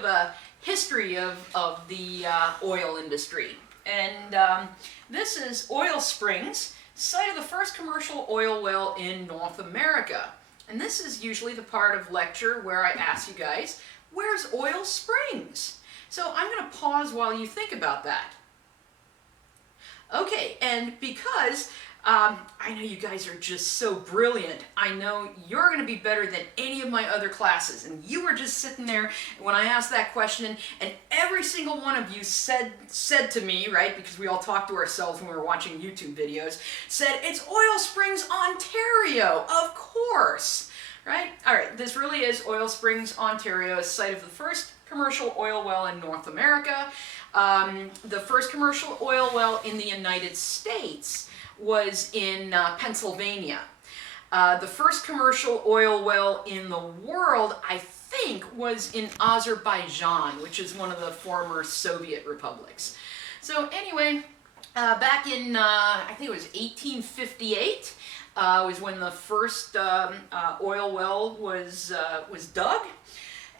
of a history of the oil industry. And this is Oil Springs, site of the first commercial oil well in North America. And this is usually the part of lecture where I ask you guys, where's Oil Springs? So I'm going to pause while you think about that. Okay, and because I know you guys are just so brilliant, I know you're going to be better than any of my other classes, and you were just sitting there when I asked that question, and every single one of you said to me, right, because we all talk to ourselves when we were watching YouTube videos, said, it's Oil Springs, Ontario, of course, right? All right, this really is Oil Springs, Ontario, site of the first commercial oil well in North America. The first commercial oil well in the United States was in Pennsylvania. The first commercial oil well in the world, I think, was in Azerbaijan, which is one of the former Soviet republics. So anyway, back in, I think it was 1858, was when the first oil well was dug.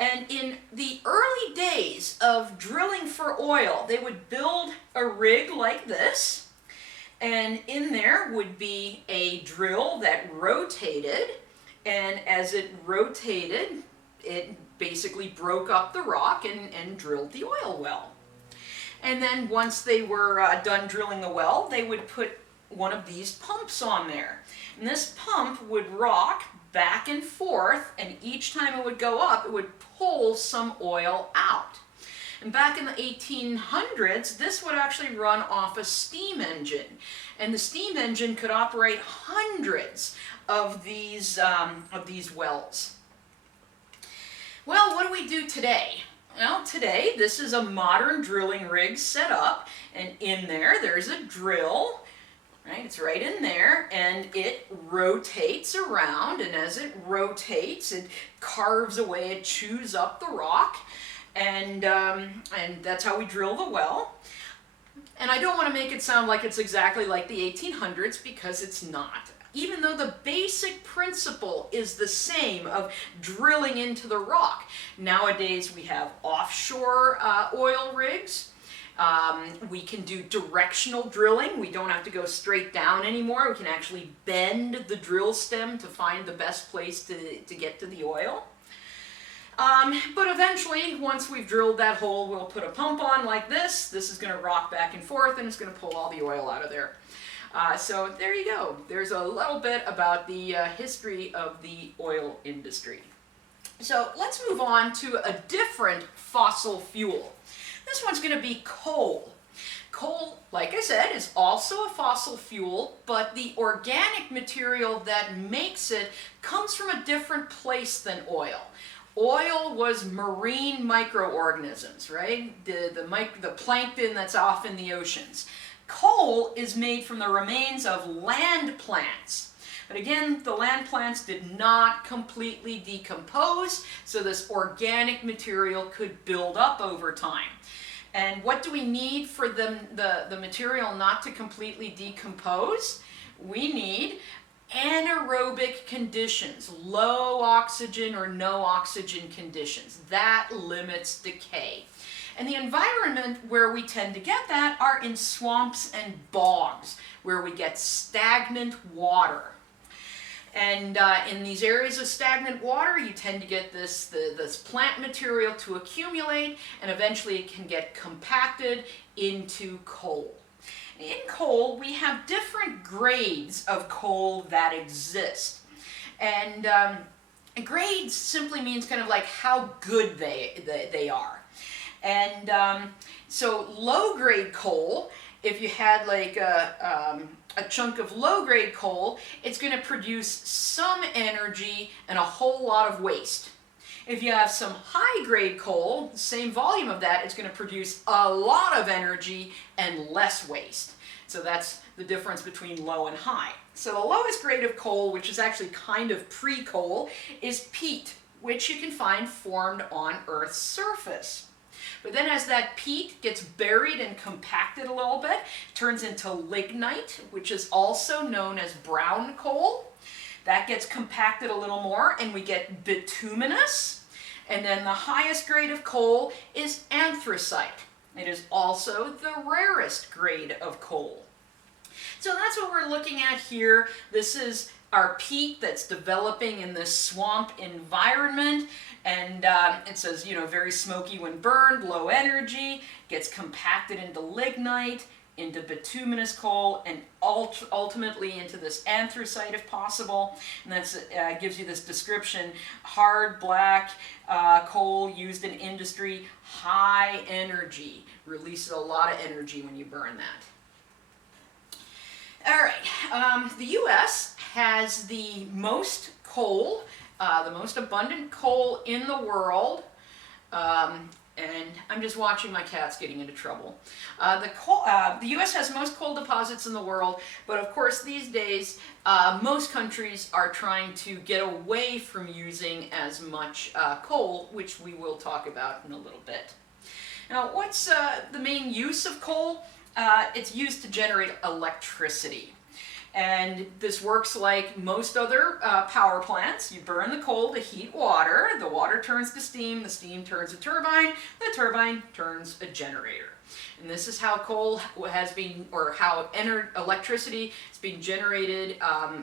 And in the early days of drilling for oil, they would build a rig like this. And in there would be a drill that rotated, and as it rotated, it basically broke up the rock and drilled the oil well. And then once they were done drilling the well, they would put one of these pumps on there. And this pump would rock back and forth, and each time it would go up, it would pull some oil out. And back in the 1800s, this would actually run off a steam engine. And the steam engine could operate hundreds of these wells. Well, what do we do today? Well, today, this is a modern drilling rig set up, and in there's a drill, right? It's right in there, and it rotates around, and as it rotates, it carves away, it chews up the rock, and that's how we drill the well. And I don't want to make it sound like it's exactly like the 1800s, because it's not. Even though the basic principle is the same of drilling into the rock. Nowadays we have offshore oil rigs. We can do directional drilling. We don't have to go straight down anymore. We can actually bend the drill stem to find the best place to get to the oil. But eventually, once we've drilled that hole, we'll put a pump on like this. This is going to rock back and forth, and it's going to pull all the oil out of there. So there you go. There's a little bit about the history of the oil industry. So let's move on to a different fossil fuel. This one's going to be coal. Coal, like I said, is also a fossil fuel, but the organic material that makes it comes from a different place than oil. Oil was marine microorganisms, right? The plankton that's off in the oceans. Coal is made from the remains of land plants. But again, the land plants did not completely decompose, so this organic material could build up over time. And what do we need for the material not to completely decompose? We need anaerobic conditions, low oxygen or no oxygen conditions. That limits decay. And the environment where we tend to get that are in swamps and bogs, where we get stagnant water. And in these areas of stagnant water, you tend to get this plant material to accumulate, and eventually it can get compacted into coal. In coal, we have different grades of coal that exist. And grades simply means kind of like how good they are. And so low-grade coal, if you had like a chunk of low-grade coal, it's going to produce some energy and a whole lot of waste. If you have some high-grade coal, same volume of that, it's going to produce a lot of energy and less waste. So that's the difference between low and high. So the lowest grade of coal, which is actually kind of pre-coal, is peat, which you can find formed on Earth's surface. But then as that peat gets buried and compacted a little bit, it turns into lignite, which is also known as brown coal. That gets compacted a little more and we get bituminous. And then the highest grade of coal is anthracite. It is also the rarest grade of coal. So that's what we're looking at here. This is our peat that's developing in this swamp environment. And it says, you know, very smoky when burned, low energy, gets compacted into lignite, into bituminous coal, and ultimately into this anthracite if possible. And that gives you this description: hard black coal used in industry, high energy, releases a lot of energy when you burn that. All right, the U.S. has the most coal, the most abundant coal in the world. And I'm just watching my cats getting into trouble. The U.S. has most coal deposits in the world, but of course these days most countries are trying to get away from using as much coal, which we will talk about in a little bit. Now, what's the main use of coal? It's used to generate electricity. And this works like most other power plants. You burn the coal to heat water, the water turns to steam, the steam turns a turbine, the turbine turns a generator. And this is how coal has been, or how electricity has been generated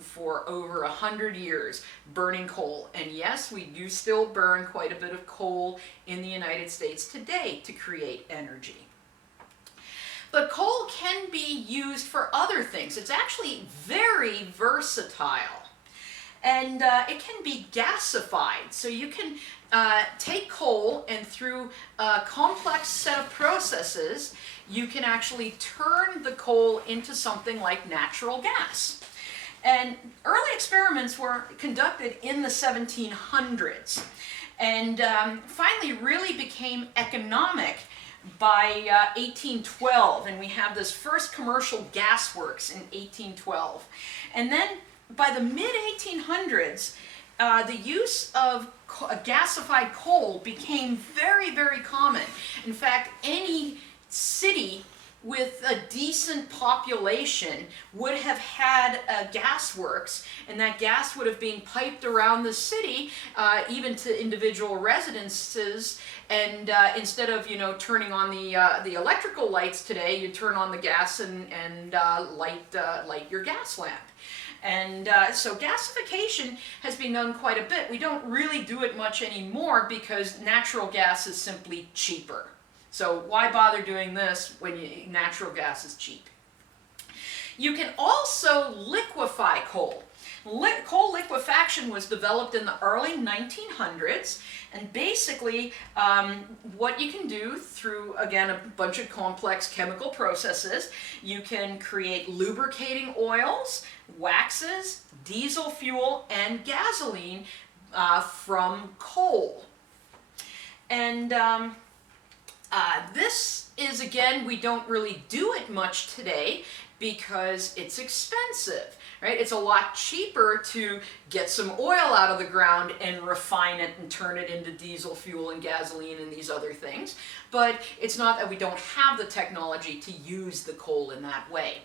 for over 100 years, burning coal. And yes, we do still burn quite a bit of coal in the United States today to create energy. But coal can be used for other things. It's actually very versatile. And it can be gasified. So you can take coal, and through a complex set of processes, you can actually turn the coal into something like natural gas. And early experiments were conducted in the 1700s. And finally really became economic by 1812, and we have this first commercial gas works in 1812. And then by the mid-1800s, the use of gasified coal became very, very common. In fact, any city with a decent population would have had gas works, and that gas would have been piped around the city, even to individual residences. And instead of, you know, turning on the electrical lights today, you turn on the gas and light your gas lamp. And so gasification has been done quite a bit. We don't really do it much anymore because natural gas is simply cheaper. So why bother doing this when natural gas is cheap? You can also liquefy coal. Coal liquefaction was developed in the early 1900s, and basically what you can do through, again, a bunch of complex chemical processes, you can create lubricating oils, waxes, diesel fuel, and gasoline from coal. And this is, again, we don't really do it much today because it's expensive, right? It's a lot cheaper to get some oil out of the ground and refine it and turn it into diesel fuel and gasoline and these other things. But it's not that we don't have the technology to use the coal in that way.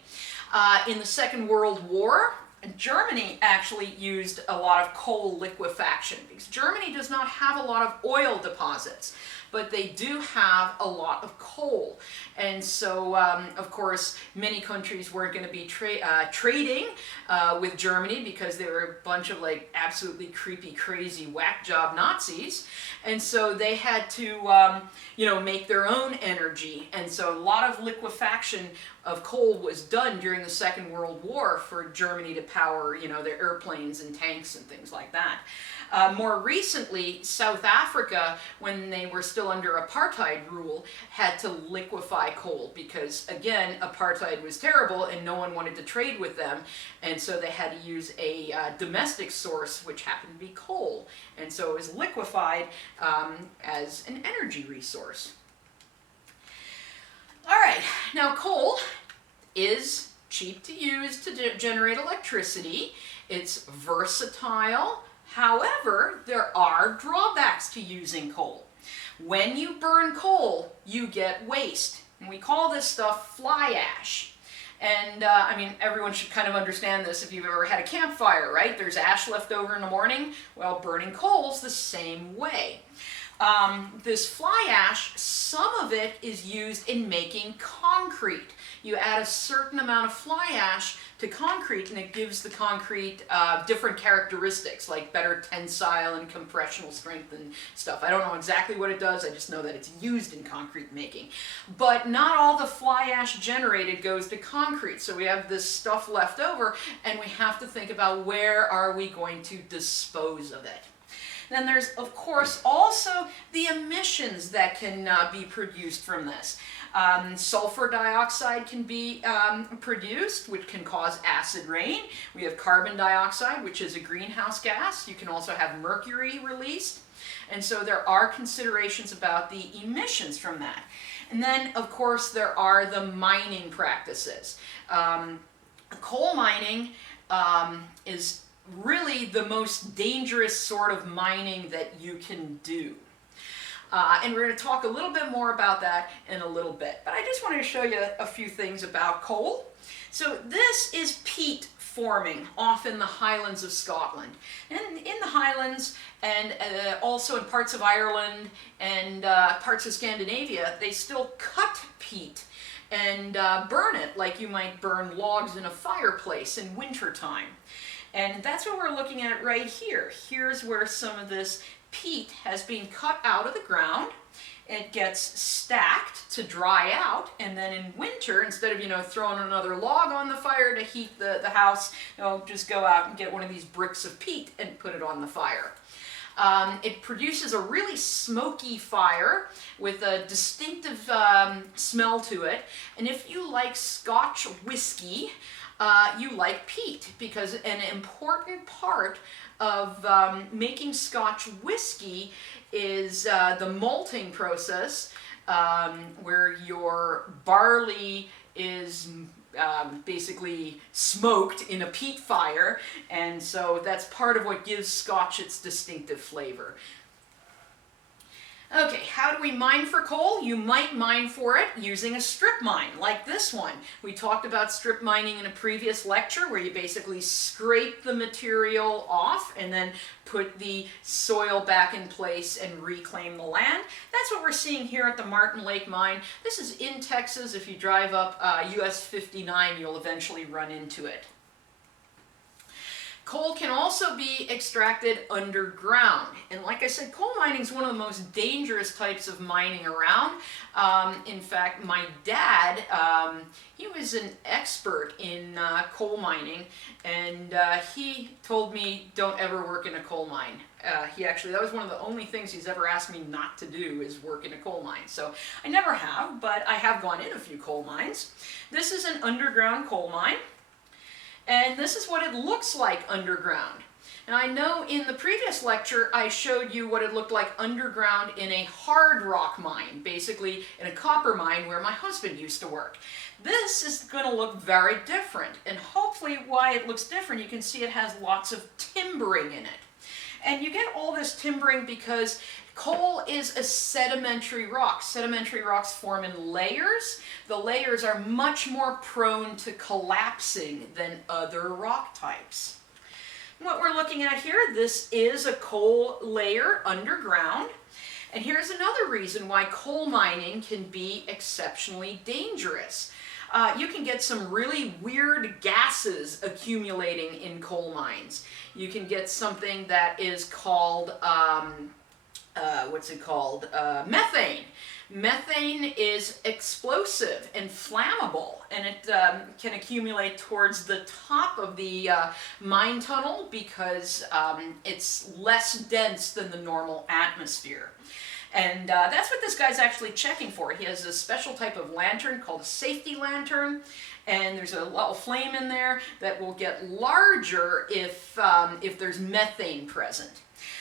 In the Second World War, Germany actually used a lot of coal liquefaction because Germany does not have a lot of oil deposits, but they do have a lot of coal. And so, of course, many countries weren't going to be trading with Germany because they were a bunch of like absolutely creepy, crazy, whack job Nazis. And so they had to, you know, make their own energy. And so a lot of liquefaction of coal was done during the Second World War for Germany to power, you know, their airplanes and tanks and things like that. More recently, South Africa, when they were still under apartheid rule, had to liquefy coal because, again, apartheid was terrible and no one wanted to trade with them. And so they had to use a domestic source, which happened to be coal. And so it was liquefied as an energy resource. All right, now coal is cheap to use to generate electricity. It's versatile. However, there are drawbacks to using coal. When you burn coal, you get waste. And we call this stuff fly ash. And I mean, everyone should kind of understand this if you've ever had a campfire, right? There's ash left over in the morning. Well, burning coal's the same way. This fly ash, some of it is used in making concrete. You add a certain amount of fly ash to concrete and it gives the concrete different characteristics, like better tensile and compressional strength and stuff. I don't know exactly what it does, I just know that it's used in concrete making. But not all the fly ash generated goes to concrete, so we have this stuff left over and we have to think about where are we going to dispose of it. Then there's, of course, also the emissions that can be produced from this. Sulfur dioxide can be produced, which can cause acid rain. We have carbon dioxide, which is a greenhouse gas. You can also have mercury released. And so there are considerations about the emissions from that. And then, of course, there are the mining practices. Coal mining is really the most dangerous sort of mining that you can do. And we're going to talk a little bit more about that in a little bit. But I just wanted to show you a few things about coal. So this is peat forming off in the Highlands of Scotland. And in the Highlands and also in parts of Ireland and parts of Scandinavia, they still cut peat and burn it like you might burn logs in a fireplace in wintertime. And that's what we're looking at right here. Here's where some of this peat has been cut out of the ground. It gets stacked to dry out, and then in winter, instead of throwing another log on the fire to heat the house, just go out and get one of these bricks of peat and put it on the fire. It produces a really smoky fire with a distinctive smell to it, and if you like Scotch whiskey, you like peat, because an important part of making Scotch whiskey is the malting process, where your barley is basically smoked in a peat fire, and so that's part of what gives Scotch its distinctive flavor. Okay, how do we mine for coal? You might mine for it using a strip mine, like this one. We talked about strip mining in a previous lecture, where you basically scrape the material off and then put the soil back in place and reclaim the land. That's what we're seeing here at the Martin Lake Mine. This is in Texas. If you drive up US 59, you'll eventually run into it. Coal can also be extracted underground. And like I said, coal mining is one of the most dangerous types of mining around. In fact, my dad, he was an expert in coal mining, and he told me don't ever work in a coal mine. That was one of the only things he's ever asked me not to do, is work in a coal mine. So I never have, but I have gone in a few coal mines. This is an underground coal mine. And this is what it looks like underground. And I know in the previous lecture I showed you what it looked like underground in a hard rock mine, basically in a copper mine where my husband used to work. This is going to look very different, and hopefully why it looks different, you can see it has lots of timbering in it. And you get all this timbering because coal is a sedimentary rock. Sedimentary rocks form in layers. The layers are much more prone to collapsing than other rock types. What we're looking at here, this is a coal layer underground. And here's another reason why coal mining can be exceptionally dangerous. You can get some really weird gases accumulating in coal mines. You can get something that is called methane. Methane is explosive and flammable, and it can accumulate towards the top of the mine tunnel because it's less dense than the normal atmosphere. And that's what this guy's actually checking for. He has a special type of lantern called a safety lantern, and there's a little flame in there that will get larger if there's methane present.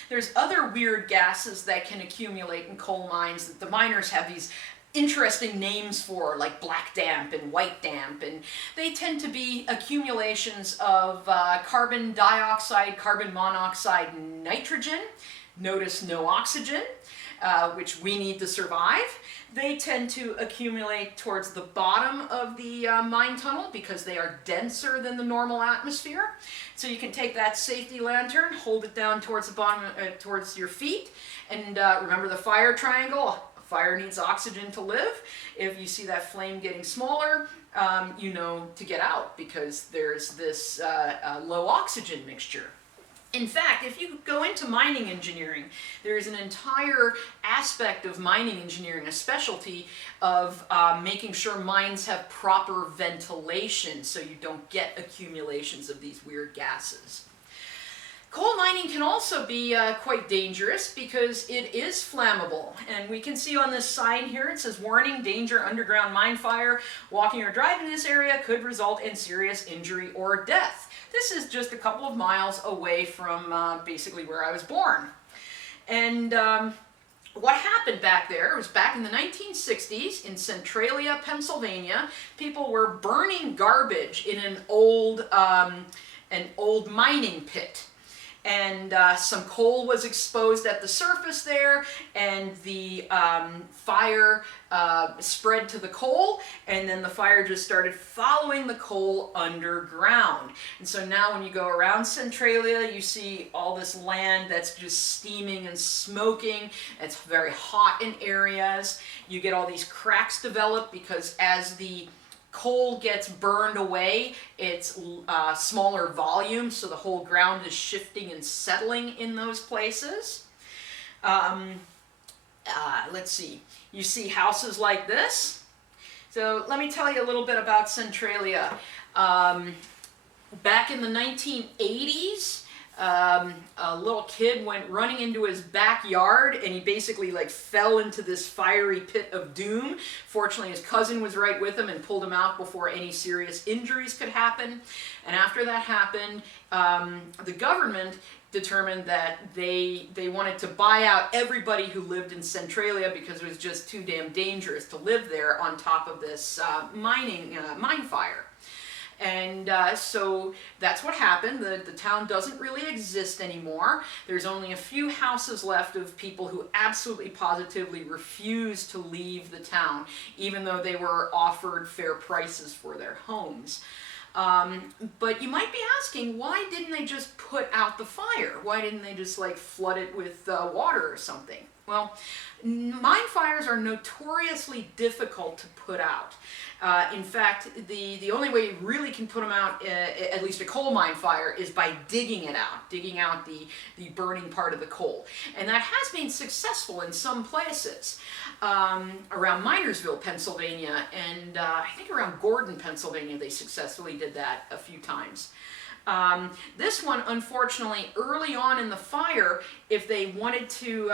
There's other weird gases that can accumulate in coal mines that the miners have these interesting names for, like black damp and white damp, and they tend to be accumulations of carbon dioxide, carbon monoxide, nitrogen, Notice no oxygen, which we need to survive. They tend to accumulate towards the bottom of the mine tunnel because they are denser than the normal atmosphere. So you can take that safety lantern, hold it down towards the bottom, towards your feet, and remember the fire triangle. Fire needs oxygen to live. If you see that flame getting smaller, you know to get out because there's this low oxygen mixture. In fact, if you go into mining engineering, there is an entire aspect of mining engineering, a specialty of making sure mines have proper ventilation so you don't get accumulations of these weird gases. Coal mining can also be quite dangerous because it is flammable. And we can see on this sign here, it says, "Warning, danger, underground mine fire. Walking or driving in this area could result in serious injury or death." This is just a couple of miles away from basically where I was born. And what happened back there was back in the 1960s in Centralia, Pennsylvania, people were burning garbage in an old mining pit. And some coal was exposed at the surface there, and the fire spread to the coal, and then the fire just started following the coal underground. And so now when you go around Centralia, you see all this land that's just steaming and smoking. It's very hot in areas. You get all these cracks develop because as the coal gets burned away, it's smaller volume, so the whole ground is shifting and settling in those places. Let's see, you see houses like this. So let me tell you a little bit about Centralia. Back in the 1980s, a little kid went running into his backyard and he basically fell into this fiery pit of doom. Fortunately, his cousin was right with him and pulled him out before any serious injuries could happen. And after that happened, the government determined that they wanted to buy out everybody who lived in Centralia because it was just too damn dangerous to live there on top of this mine fire. And so that's what happened. The town doesn't really exist anymore. There's only a few houses left of people who absolutely positively refuse to leave the town, even though they were offered fair prices for their homes. But you might be asking, why didn't they just put out the fire? Why didn't they just flood it with water or something? Well, mine fires are notoriously difficult to put out. In fact, the only way you really can put them out, at least a coal mine fire, is by digging out the burning part of the coal. And that has been successful in some places. Around Minersville, Pennsylvania, and I think around Gordon, Pennsylvania, they successfully did that a few times. This one, unfortunately, early on in the fire, if they wanted to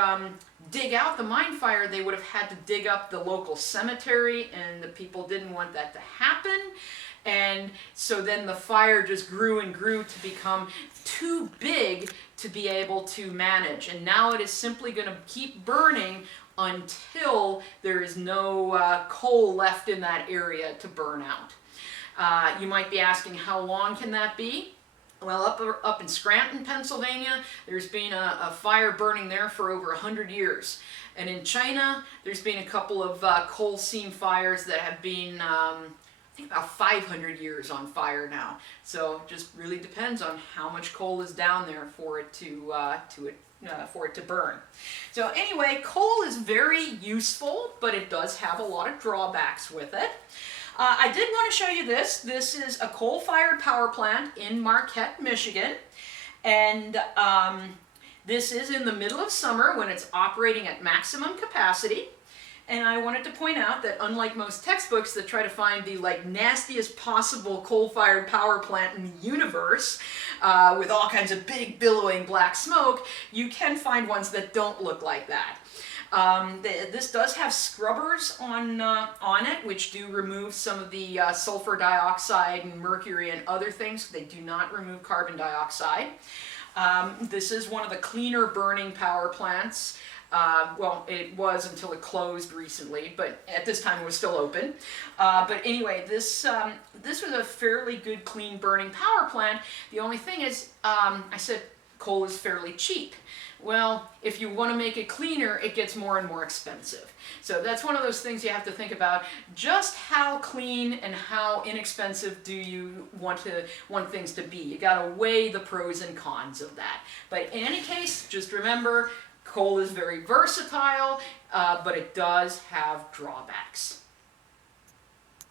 dig out the mine fire, they would have had to dig up the local cemetery, and the people didn't want that to happen. And so then the fire just grew and grew to become too big to be able to manage. And now it is simply going to keep burning until there is no coal left in that area to burn out. You might be asking, how long can that be? Well, up in Scranton, Pennsylvania, there's been a fire burning there for over 100 years. And in China, there's been a couple of coal seam fires that have been, I think, about 500 years on fire now. So it just really depends on how much coal is down there for it to burn. So anyway, coal is very useful, but it does have a lot of drawbacks with it. I did want to show you this. This is a coal-fired power plant in Marquette, Michigan. And this is in the middle of summer when it's operating at maximum capacity. And I wanted to point out that unlike most textbooks that try to find the nastiest possible coal-fired power plant in the universe, with all kinds of big billowing black smoke, you can find ones that don't look like that. This does have scrubbers on it, which do remove some of the sulfur dioxide and mercury and other things. They do not remove carbon dioxide. This is one of the cleaner burning power plants. Well, it was until it closed recently, but at this time it was still open. But anyway, this was a fairly good clean burning power plant. The only thing is, I said, coal is fairly cheap. Well, if you want to make it cleaner, it gets more and more expensive. So that's one of those things you have to think about. Just how clean and how inexpensive do you want things to be? You got to weigh the pros and cons of that. But in any case, just remember, coal is very versatile, but it does have drawbacks.